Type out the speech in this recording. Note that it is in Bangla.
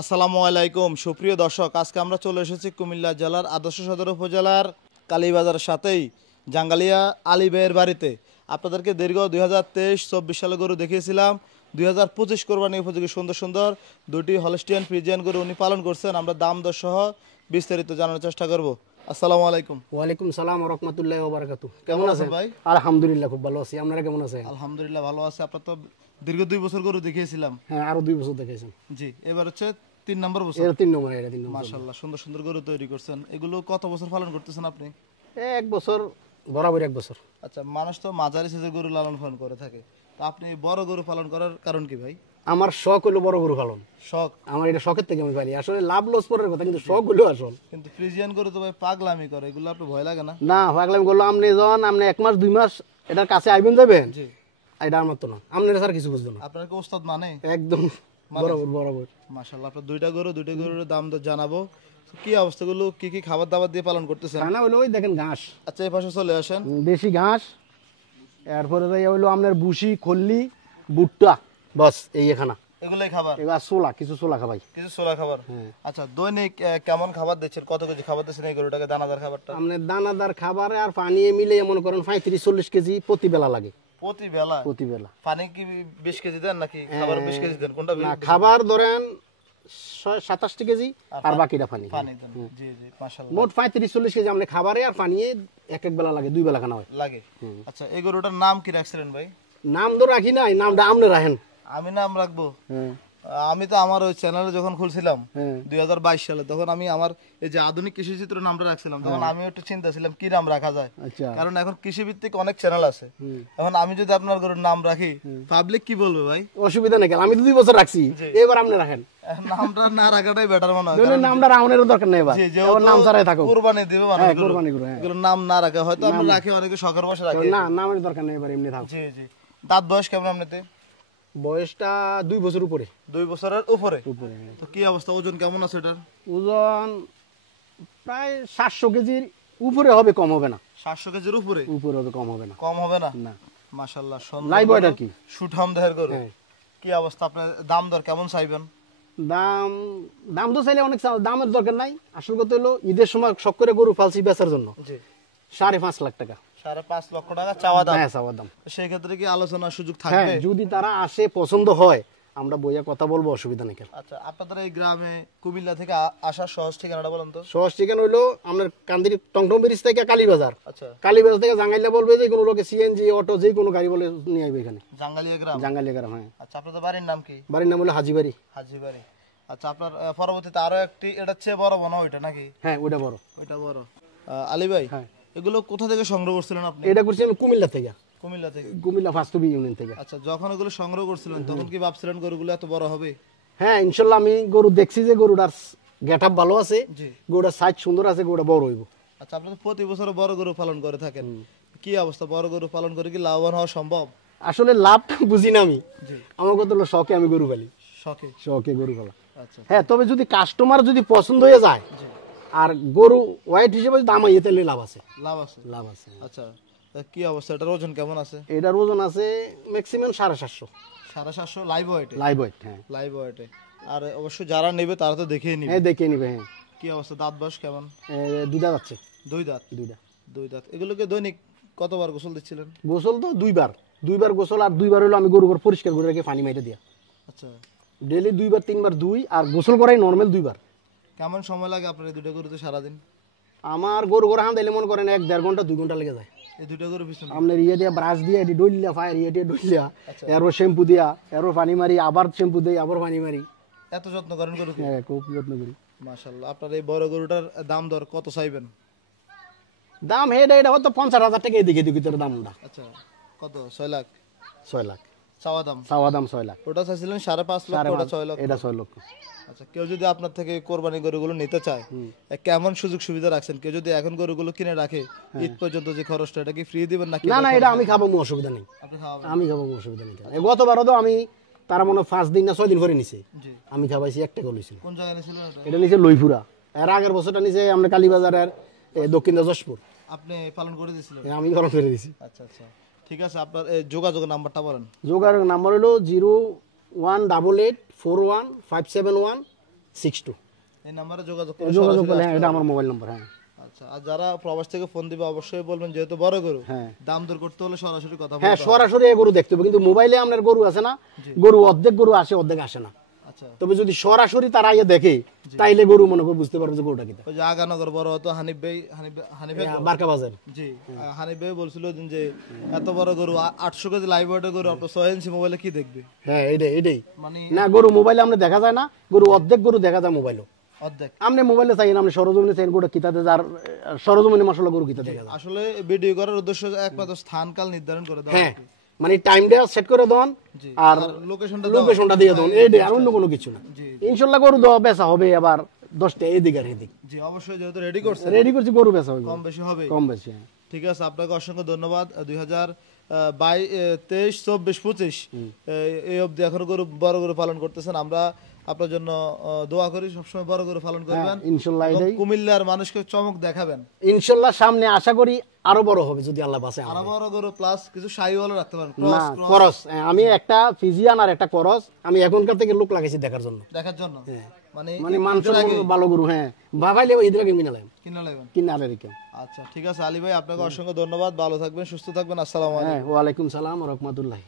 আসসালামু আলাইকুম সুপ্রিয় দর্শক, আজকে আমরা চলে এসেছি কুমিল্লা জেলার আদর্শ সদর উপজেলার কালীবাজারের সাথেই জাঙ্গালিয়া আলী ভাইয়ের বাড়িতে। আপনাদেরকে দীর্ঘ 2023-24 সালে গরু দেখিয়েছিলাম। 2025 কোরবানি উপযোগী সুন্দর সুন্দর দুটি হলস্টিয়ান ফ্রিজিয়ান গরু উনি পালন করছেন। আমরা দাম দর সহ বিস্তারিত জানার চেষ্টা করব। আসসালামু আলাইকুম। ওয়ালাইকুম সালাম ওয়া রাহমাতুল্লাহি ওয়া বারাকাতুহু। কেমন আছেন ভাই? আলহামদুলিল্লাহ খুব ভালো আছি। আপনারা কেমন আছেন? আলহামদুলিল্লাহ ভালো আছে। আপনার তো দীর্ঘ 2 বছর গরু দেখিয়েছিলাম। হ্যাঁ, আরো 2 বছর দেখেছেন। জি, এবার হচ্ছে 3 নম্বর বছর। এটা 3 নম্বর, এটা 3 নম্বর। মাশাআল্লাহ, সুন্দর সুন্দর গরু তৈরি করছেন। এগুলো কত বছর পালন করতেছেন আপনি? 1 বছর, বরাবর 1 বছর। আচ্ছা, মানুষ তো মাঝারি সাইজের গরু লালন পালন করে থাকে, তো আপনি বড় গরু পালন করার কারণ কি ভাই? আমার শখ হলো বড় গরু পালন। শখ? আমার এটা শখের থেকে আমি পালি। আসলে লাভ লস পরের কথা, কিন্তু শখ হলো আসল। কিন্তু ফ্রিজিয়ান গরু তো ভাই পাগলামি করে, এগুলো আপনি ভয় লাগে না? না, পাগলামি করলো আপনি যখন আপনি 1 মাস 2 মাস এটার কাছে আইবেন যাবেন, জি, এটা আমার তো না। আপনি স্যার কিছু বুঝবেন না। আপনার কি ওস্তাদ মানে? একদম বরাবর বরাবর। মাশাআল্লাহ, আপনার দুইটা গরুর দাম তো জানাবো। তো কি অবস্থাগুলো, কি কি খাবার দাবার দিয়ে পালন করতেছেন? খানা হলো ওই দেখেন ঘাস। আচ্ছা, এই পাশে চলে আসেন। দেশি ঘাস, এরপরে যাই হলো আপনার ভুসি, খল্লি, ভুট্টা, বাস এই খানা। এগুলাই খাবার? এবার ছোলা, কিছু ছোলা খাবাই। কিছু ছোলা খাবার। আচ্ছা, দৈনিক কেমন খাবার দিচ্ছেন? কত কেজি খাবার দিচ্ছেন এই গরুটাকে, দানাদার খাবারটা? আপনার দানাদার খাবার আর পানি মিলে মনে করেন 35-40 কেজি প্রতি বেলা লাগে। প্রতি বেলা? প্রতি বেলা। পানি কি 20 কেজি দেন নাকি খাবার 20 কেজি দেন? কোনটা? না, খাবার ধরেন 27 কেজি আর বাকিটা পানি। পানি দেন। জি জি, মাশাআল্লাহ। মোট 35-40 কেজি আপনি খাবারে আর পানি এক এক বেলা লাগে, 2 বেলা খানা হয় লাগে। আচ্ছা, এই গরুটার নাম কি রাখছিলেন ভাই? নাম তো রাখি নাই, নামটা আপনি রাখেন। আমি নাম রাখবো? আমি তো আমার ওই চ্যানেলে যখন খুলছিলাম 2022 সালে, তখন আমি আমার এই যে আধুনিক কৃষি চিত্র নামটা রাখছিলাম। তখন আমি একটু চিন্তা ছিলাম কি নাম রাখা যায়, কারণ এখন কৃষি ভিত্তিক অনেক চ্যানেল আছে। এখন আমি যদি আপনার গরুর নাম রাখি, পাবলিক কি বলবে ভাই? অসুবিধা নেই, আমি তো 2 বছর রাখছি, এবার আপনি রাখেন। নামটা না রাখাটাই বেটার মনে হয়। নামটা রাউনের দরকার নেই, এবার নাম ছাড়াই থাকো। কুরবানি দিবে মানুষ, কুরবানি করবে। এগুলো নাম না রাখা, হয়তো আমরা রাখি অনেকে শখের বসে রাখি। না, নামের দরকার নেই, এবার এমনি থাকো। জি জি। দাঁত বয়স কেমন আপনাদের? বয়সটা 2 বছর উপরে। 2 বছরের উপরে? তো কি অবস্থা, ওজন কেমন আছে এটার? ওজন প্রায় 700 কেজির উপরে হবে, কম হবে না। 700 কেজির উপরে? উপরে হবে, কম হবে না। কম হবে না? না। মাশাআল্লাহ, লাইভ ওয়েট আর কি, সুঠাম দেহের গরু। কি অবস্থা, আপনার দাম দর কেমন চাইবেন? দাম দাম তো চাইলে অনেক দামের দরকার নাই। আসল কথা হলো ঈদের সময় শখ করে গরু পালছি বেচার জন্য। জি। 5.5 লাখ টাকা। 5.5 লক্ষ টাকা চাওয়া দাম? হ্যাঁ, চাওয়া দাম। সেই ক্ষেত্রে কি আলোচনার সুযোগ হ্যাঁ, থাকবে? যদি তারা আসে, পছন্দ হয়, আমরা বইয়া কথা বলবো, অসুবিধা নেই। আচ্ছা, আপনাদের এই গ্রামে কুমিল্লা থেকে আসার সহজ ঠিকানাটা বলেন তো। সহজ ঠিকানা হইলো আপনার কান্দির টংটং ব্রিজ থেকে কালীবাজার। আচ্ছা, কালীবাজার থেকে জাঙ্গাইলা বলবে যে কোনো লোকে সিএনজি অটো যে কোনো গাড়ি বলে নিয়ে আসবে এখানে। জাঙ্গালিয়া গ্রাম? জাঙ্গালিয়া গ্রাম, হ্যাঁ। আচ্ছা, আপনাদের বাড়ির নাম কি? বাড়ির নাম হলো হাজিবাড়ি। হাজিবাড়ি। আচ্ছা, আপনার পরবর্তীতে আরো একটি, এটা চেয়ে বড় মনে হয় ওইটা নাকি? হ্যাঁ, ওইটা বড়। ওইটা বড়। আলী ভাই, হ্যাঁ, এগুলো কোথা থেকে সংগ্রহ করছিলেন আপনি? এটা করছি আমি কুমিল্লা থেকে। কুমিল্লা থেকে? কুমিল্লা ফাস্তবি ইউনিয়ন থেকে। আচ্ছা, যখন এগুলো সংগ্রহ করছিলেন তখন কি ভাবছিলেন গরুগুলো এত বড় হবে? হ্যাঁ, ইনশাল্লাহ আমি গরু দেখছি যে গরুটার গেটআপ ভালো আছে, জি। গরুটার সাইজ সুন্দর আছে, গরুটা বড় হইব। আচ্ছা, আপনি তো প্রতি বছর বড় গরু পালন করে থাকেন, কি অবস্থা, বড় গরু পালন করে কি লাভবান হওয়া সম্ভব? আসলে লাভটা বুঝি না আমি। জি। আমার কথা হলো শখে আমি গরু পালি। শখে? শখে গরু পালা। আচ্ছা। হ্যাঁ, তবে যদি কাস্টমার যদি পছন্দ হয়ে যায় আর গরু ওয়েট হিসেবে দাম আইয়ে, তাহলে লাভ আছে। লাভ আছে? লাভ আছে। আচ্ছা, কি অবস্থা, এটার ওজন কেমন আছে? এটার ওজন আছে ম্যাক্সিমাম 750। 750 লাইভ ওয়েটে? লাইভ ওয়েট, হ্যাঁ। লাইভ ওয়েটে। আর অবশ্য যারা নেবে তারা তো দেখেই নিবে। হ্যাঁ, দেখে নিবে। হ্যাঁ। কি অবস্থা, দাঁত বয়স কেমন? 2 দাঁত আছে। 2 দাঁত? 2 দাঁত। 2 দাঁত। এগুলোকে দৈনিক কতবার গোসল দিচ্ছিলেন? গোসল তো 2 বার গোসল, আর 2 বার হলো আমি গরু পরিষ্কার করে রেখে পানি মেরে দিয়া। আচ্ছা, ডেইলি 2 বার 3 বার দুই, আর গোসল করাই নরমাল 2 বার। কেমন সময় লাগে আপনার এই দুটো গরুতে সারাদিন? আমার গরু হাম দিলে মনে করেন 1-1.5 ঘন্টা 2 ঘন্টা লেগে যায়। এই দুটো গরু পিছনে আপনার ইয়ে দিয়ে ব্রাশ দিয়ে এটি ডইলিয়া ফায়ার ইয়ে দিয়ে ডইলিয়া, এরও শ্যাম্পু দিয়া, এরও পানি মারি, আবার শ্যাম্পু দেই, আবার পানি মারি। এত যত্ন করেন গরুকে? হ্যাঁ, খুব যত্ন করি। মাশাআল্লাহ। আপনার এই বড় গরুটার দাম দর কত চাইবেন? দাম এটা হয়তো 50,000 টাকা এদিকে ভিতরে দামটা। আচ্ছা, কত? 6 লাখ? 6 লাখ চাওয়া দাম? চাওয়া দাম 6 লাখ। ওটা চাইছিলেন 5.5 লক্ষ, ওটা 6 লক্ষ? এটা 6 লক্ষ। আচ্ছা, কেউ যদি আপনার থেকে কোরবানি গরুগুলো নিতে চায়, কেমন সুযোগ সুবিধা রাখছেন? কেউ যদি এখন গরুগুলো কিনে রাখে, ঈদ পর্যন্ত যে খরচটা, এটা কি ফ্রি দিবেন নাকি? না, এটা আমি খাবো, অসুবিধা নেই। আপনি খাওয়াবেন? আমি খাবো, অসুবিধা নেই। গতবারও তো আমি তারা মনে 5 দিন না 6 দিন পরে নিছে, জি। আমি খাবাইছি 1 টাকা লইছিল। কোন জায়গায় নিয়েছিলেন এটা? এটা নিচে লইপুরা। এর আগের বছরটা নিচে আমরা কালীবাজারের দক্ষিণ যশপুর। আপনি পালন করে দিয়েছিলেন? আমি গরম করে দিছি। আচ্ছা আচ্ছা, ঠিক আছে। আপনার যোগাযোগের নাম্বারটা বলেন। যোগাযোগ নাম্বার হলো 018841571 62 এই নাম্বারে যোগাযোগ করে যোগাযোগ সরাসরি করলে আসতে এটা হবে। আমার মোবাইল নাম্বার। হ্যাঁ আচ্ছা, আর যারা প্রবাস থেকে ফোন দিবে অবশ্যই বলবেন যেহেতু বড় গরু, হ্যাঁ দাম দর করতে হলে সরাসরি কথা হ্যাঁ বলতে হবে। সরাসরি এই গরু দেখতে হবে, কিন্তু মোবাইলে আপনার গরু আছে না, গরু অর্ধেক গরু আসে অর্ধেক আসে না। আচ্ছা, তবে যদি সরাসরি তারা আইয়া দেখে তাইলে গরু মনে করে বুঝতে পারবে যে গরুটা কিটা। ওই যে আগানগর বড় হতো হানিফ ভাই, হানিফ ভাই তো? বারকা বাজার। জি, হানিফ ভাই বলছিল যে এত বড় গরু 800 কেজি লাইভ ওয়েটের গরু আপনার 6 ইঞ্চি মোবাইলে কি দেখবে, হ্যাঁ এটাই মানে না, গরু মোবাইলে আমরা দেখা যায় না, গরু অর্ধেক গরু দেখা যায় মোবাইলে। অর্ধেক। আপনি মোবাইলে চাইেন, আপনি সরজমিনে চাইেন গরু কিতাতে যার সরজমিনে মাসাল্লাহ গরু কিতা দেখা যায়। আসলে ভিডিও করার উদ্দেশ্য একমাত্র স্থান কাল নির্ধারণ করে দেওয়া হ্যাঁ আর কি। মানে টাইমটা সেট করে দেন জি, আর লোকেশনটা লোকেশনটা দিয়ে দেন, এইটাই, আর অন্য কোনো কিছু না। জি ইনশাল্লাহ গরু দেওয়া বেচা হবে, আবার 10টা এদিক আর এদিক জি অবশ্যই, যেহেতু রেডি করছে রেডি করছি, গরু বেচা হবে কম বেশি হবে। কম বেশি। হ্যাঁ। ঠিক আছে, আপনাকে অসংখ্য ধন্যবাদ। 2023, 24, 25 এই অবধি এখন গরু বড় গরু পালন করতেছেন, আমরা আপনার জন্য দোয়া করি সবসময় বড় গরু পালন করবেন, ইনশাল্লাহ এবং এটাই, কুমিল্লার মানুষকে চমক দেখাবেন। ইনশাল্লাহ সামনে আশা করি আরো বড় হবে যদি আল্লাহ বাঁচে। আরো বড় গরু প্লাস কিছু শাহিওয়ালও রাখতে পারেন, না ক্রস করস, আমি একটা ফিজিয়ান আর একটা করস আমি এখনকার থেকে লোক লাগাইছি দেখার জন্য, দেখার জন্য, মানে মানে মানুষ ঈদের আগে ভালো গরু। হ্যাঁ ভাবাইলে ঈদের আগে কিনালাম, কিনে নেবেন। কিনালে রেখে। আচ্ছা ঠিক আছে আলী ভাই, আপনাকে অসংখ্য ধন্যবাদ, ভালো থাকবেন, সুস্থ থাকবেন, আসসালামু আলাইকুম। হ্যাঁ ওয়ালাইকুম সালাম ওয়া রাহমাতুল্লাহ।